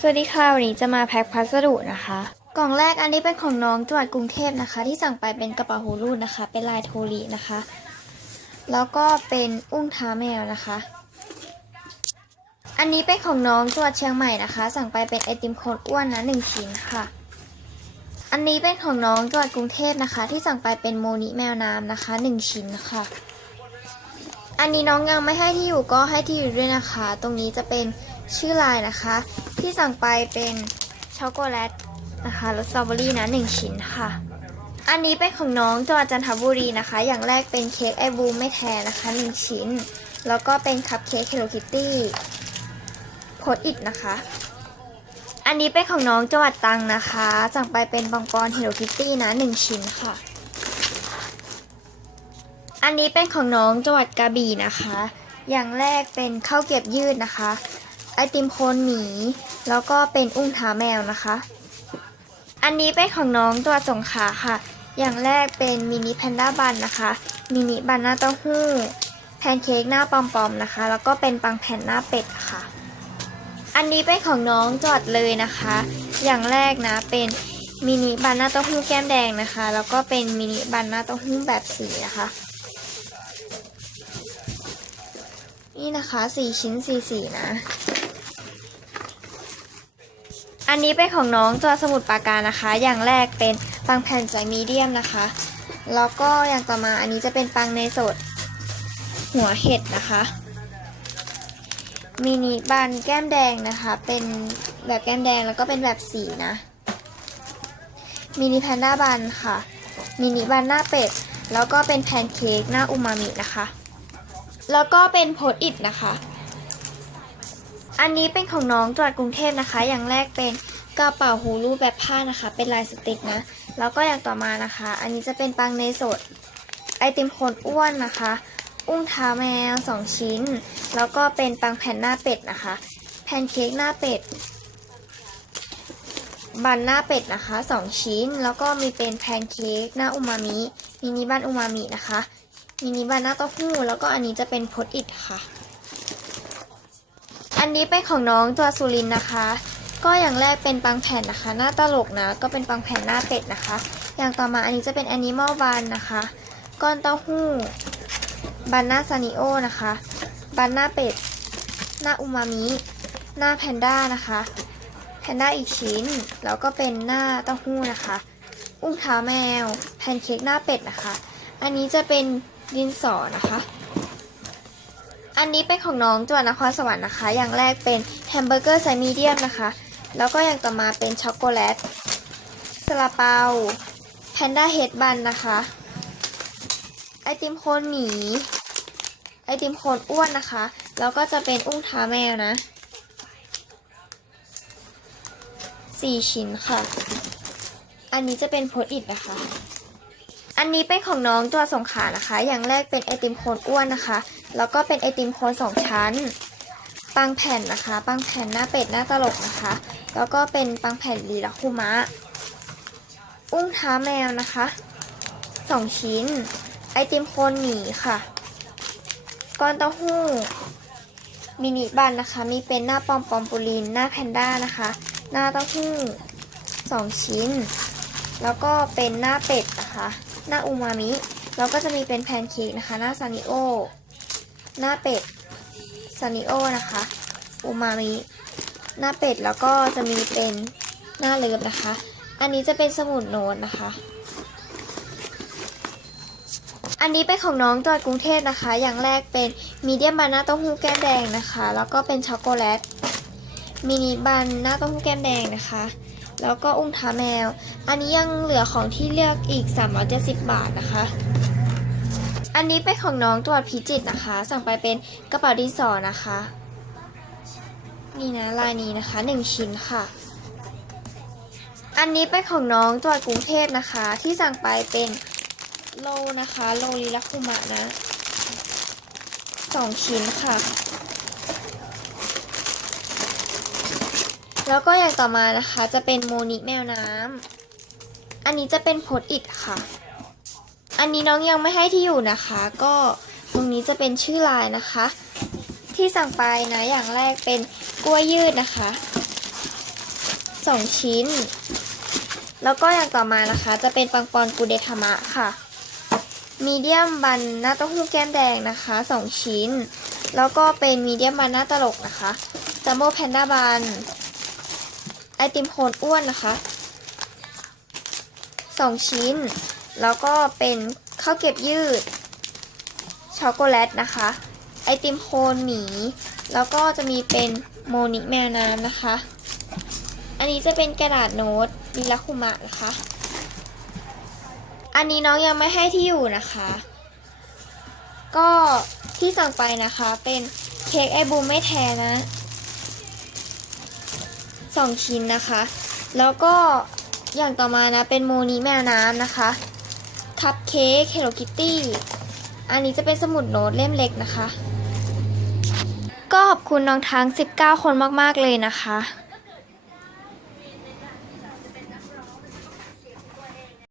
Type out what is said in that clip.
สวัสดีค่ะ วันนี้จะมาแพ็คพัสดุนะคะ กล่องแรกอันนี้เป็นของน้องจังหวัดกรุงเทพนะคะ ที่สั่งไปเป็นกระเป๋าหูรูดนะคะ เป็นลายโทรีนะคะ แล้วก็เป็นอุ้งเท้าแมวนะคะ อันนี้เป็นของน้องจังหวัดเชียงใหม่นะคะ สั่งไปเป็นไอติมโคนอ้วนนะหนึ่งชิ้นค่ะ อันนี้เป็นของน้องจังหวัดกรุงเทพนะคะ ที่สั่งไปเป็นโมนิแมวน้ำนะคะหนึ่งชิ้นค่ะ อันนี้น้องยังไม่ให้ที่อยู่ก็ให้ที่อยู่ด้วยนะคะ ตรงนี้จะเป็น ชื่อลายนะคะ ที่สั่งไปเป็นช็อกโกแลตนะคะรสสตรอเบอรี่นะหนึ่งชิ้นค่ะ อันนี้เป็นของน้องจังหวัดจันทบุรีนะคะ อย่างแรกเป็นเค้กไอบูมไม่แท้นะคะหนึ่งชิ้น แล้วก็เป็นคัพเค้ก Hello Kitty โพสอิดนะคะ อันนี้เป็นของน้องจังหวัดตังนะคะ สั่งไปเป็นปังปอน Hello Kitty นะหนึ่งชิ้นค่ะ อันนี้เป็นของน้องจังหวัดกระบี่นะคะ อย่างแรกเป็นข้าวเกรียบยืดนะคะ ไอติมโคนหมี แล้วก็เป็นอุ้งเท้าแมวนะคะ อันนี้เป็นของน้องจัวัดสงขาค่ะ อย่างแรกเป็นมินิแพนด้าบันนะคะ มินิบันหน้าเต้าหู้ แพนเค้กหน้าปอมๆนะคะ แล้วก็เป็นปังแผ่นหน้าเป็ดค่ะ อันนี้เป็นของน้องจังหวัดเลยนะคะ อย่างแรกนะเป็นมินิบันหน้าเต้าหู้แก้มแดงนะคะ แล้วก็เป็นมินิบันหน้าเต้าหู้แบบสีนะคะ นี่นะคะสี่ชิ้นสี่สีนะ อันนี้เป็นของน้องจังหวัดสมุทรปากานะคะ อย่างแรกเป็นปังแผ่นไซส์มีเดียมนะคะ แล้วก็อย่างต่อมาอันนี้จะเป็นปังเนยสด หัวเห็ดนะคะมินิบันแก้มแดงนะคะ เป็นแบบแก้มแดงแล้วก็เป็นแบบสีนะมินิแพนด้าบันค่ะมินิบันหน้าเป็ด แล้วก็เป็นแพนเค้กหน้าอูมามินะคะ แล้วก็เป็นโพสอิดนะคะ อันนี้เป็นของน้องจังหวัดกรุงเทพนะคะ อย่างแรกเป็นกระเป๋าหูรูปแบบผ้านะคะ เป็นลายสติกนะ แล้วก็อย่างต่อมานะคะ อันนี้จะเป็นปังเนยสด ไอติมโคนอ้วนนะคะ อุ้งเท้าแมว 2 ชิ้น แล้วก็เป็นปังแผ่นหน้าเป็ดนะคะ แพนเค้กหน้าเป็ด บันหน้าเป็ดนะคะ 2 ชิ้น แล้วก็มีเป็นแพนเค้กหน้าอูมามิมินิบันอูมามินะคะมินิบานหน้าเต้าหู้ แล้วก็อันนี้จะเป็นพสต์อิดค่ะ อันนี้เป็นของน้องตัวสุรินนะคะ ก็อย่างแรกเป็นปังแผ่นนะคะ หน้าตลกนะ ก็เป็นปังแผ่นหน้าเป็ดนะคะ อย่างต่อมาอันนี้จะเป็นแอนิมอลบันนะคะ ก้อนเต้าหู้บันหน้าซานิโอนะคะบันหน้าเป็ด หน้าอูมามิ หน้าแพนด้านะคะ แพนด้าอีกชิ้น แล้วก็เป็นหน้าเต้าหู้นะคะ อุ้งเท้าแมว แพนเค้กหน้าเป็ดนะคะ อันนี้จะเป็นดินสอนะคะ อันนี้เป็นของน้องจังหวัดนครสวรรค์นะคะ อย่างแรกเป็นแฮมเบอร์เกอร์ไซส์มีเดียมนะคะ แล้วก็อย่างต่อมาเป็นช็อกโกแลตซาลาเปาแพนด้าเฮดบันนะคะ ไอติมโคนหมี ไอติมโคนอ้วนนะคะ แล้วก็จะเป็นอุ้งเท้าแมวนะสี่ชิ้นค่ะ อันนี้จะเป็นโพสอิดนะคะ อันนี้เป็นของน้องตัวสงขานะคะ อย่างแรกเป็นไอติมโคนอ้วนนะคะ แล้วก็เป็นไอติมโคนสองชั้น ปังแผ่นนะคะ ปังแผ่นหน้าเป็ดหน้าตลกนะคะ แล้วก็เป็นปังแผ่นลีลาคุมะ อุ้งเท้าแมวนะคะสองชิ้น ไอติมโคนหมีค่ะก้อนเต้าหู้มินิบันนะคะ มีเป็นหน้าปอมปอมปูลิน หน้าแพนด้านะคะ หน้าเต้าหู้สองชิ้น แล้วก็เป็นหน้าเป็ดนะคะ หน้าอูมามิ แล้วก็จะมีเป็นแพนเค้กนะคะ หน้าซานิโอ หน้าเป็ดซานิโอนะคะอูมามิหน้าเป็ดแล้วก็จะมีเป็นหน้าเลิฟนะคะ อันนี้จะเป็นสมุดโน้ตนะคะ อันนี้เป็นของน้องจังหวัดกรุงเทพนะคะ อย่างแรกเป็นมีเดียมบันนาเต้าหู้แก้มแดงนะคะ แล้วก็เป็นช็อกโกแลตมินิบันหน้าเต้าหู้แก้มแดงนะคะ แล้วก็อุ้งเท้าแมว อันนี้ยังเหลือของที่เลือกอีก 370 บาทนะคะ อันนี้เป็นของน้องตัวพิจิตรนะคะ สั่งไปเป็นกระเป๋าดินสอนะคะ นี่นะลายนี้นะคะ1ชิ้นค่ะ อันนี้เป็นของน้องตัวกรุงเทพนะคะ ที่สั่งไปเป็นโลนะคะ โลลิลักคุมะนะ2ชิ้นค่ะ แล้วก็อย่างต่อมานะคะจะเป็นโมนิแมวน้ำอันนี้จะเป็นโพสต์อิดค่ะ อันนี้น้องยังไม่ให้ที่อยู่นะคะ ก็ตรงนี้จะเป็นชื่อลายนะคะ ที่สั่งไปนะอย่างแรกเป็นกล้วยยืดนะคะ2ชิ้น แล้วก็อย่างต่อมานะคะ จะเป็นปังปอนกูเดทามะค่ะมีเดียมบันหน้าเต้าหู้แก้มแดงนะคะ2ชิ้น แล้วก็เป็นมีเดียมบันหน้าตลกนะคะจัมโบ้แพนด้าบันไอติมโคนอ้วนนะคะ2ชิ้น แล้วก็เป็นข้าวเกรียบยืด ช็อกโกแลตนะคะ ไอติมโคนหมี แล้วก็จะมีเป็นโมนิแมวน้ำนะคะ อันนี้จะเป็นกระดาษโน้ตมิลาคุมะนะคะ อันนี้น้องยังไม่ให้ที่อยู่นะคะ ก็ที่สั่งไปนะคะเป็นเค้กไอบูมไม่แทนนะสองชิ้นนะคะ แล้วก็อย่างต่อมานะเป็นโมนิแมวน้ำนะคะ คัพเค้ก Hello Kitty อันนี้จะเป็นสมุดโน้ตเล่มเล็กนะคะ ก็ขอบคุณน้องทั้ง 19 คนมาก ๆ เลยนะคะ